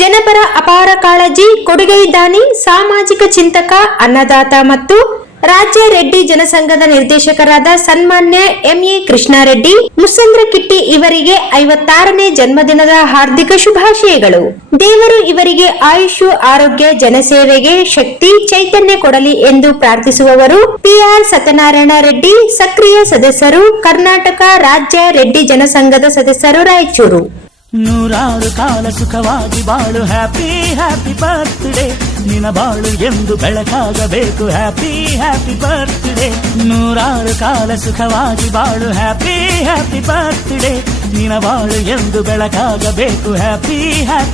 ಜನಪರ ಅಪಾರ ಕಾಳಜಿ, ಕೊಡುಗೆ ದಾನಿ, ಸಾಮಾಜಿಕ ಚಿಂತಕ, ಅನ್ನದಾತ ಮತ್ತು ರಾಜ್ಯ ರೆಡ್ಡಿ ಜನಸಂಘದ ನಿರ್ದೇಶಕರಾದ ಸನ್ಮಾನ್ಯ ಎಂಎ ಕೃಷ್ಣಾರೆಡ್ಡಿ ಮುಸ್ಸಂದ್ರಕಿಟ್ಟಿ ಇವರಿಗೆ 56ನೇ ಜನ್ಮದಿನದ ಹಾರ್ದಿಕ ಶುಭಾಶಯಗಳು. ದೇವರು ಇವರಿಗೆ ಆಯುಷು, ಆರೋಗ್ಯ, ಜನಸೇವೆಗೆ ಶಕ್ತಿ, ಚೈತನ್ಯ ಕೊಡಲಿ ಎಂದು ಪ್ರಾರ್ಥಿಸುವವರು ಪಿಆರ್ ಸತ್ಯನಾರಾಯಣ ರೆಡ್ಡಿ, ಸಕ್ರಿಯ ಸದಸ್ಯರು, ಕರ್ನಾಟಕ ರಾಜ್ಯ ರೆಡ್ಡಿ ಜನಸಂಘದ ಸದಸ್ಯರು, ರಾಯಚೂರು. ನೂರಾರು ಕಾಲ ಸುಖವಾಗಿ ಬಾಳು, ಹ್ಯಾಪಿ ಹ್ಯಾಪಿ ಬರ್ತ್ಡೇ, ನಿನ ಬಾಳು ಎಂದು ಬೆಳಕಾಗಬೇಕು, ಹ್ಯಾಪಿ ಹ್ಯಾಪಿ ಬರ್ತ್ಡೇ. ನೂರಾರು ಕಾಲ ಸುಖವಾಗಿ ಬಾಳು, ಹ್ಯಾಪಿ ಹ್ಯಾಪಿ ಬರ್ತ್ಡೇ, ನಿನ ಬಾಳು ಎಂದು ಬೆಳಕಾಗಬೇಕು, ಹ್ಯಾಪಿ ಹ್ಯಾಪಿ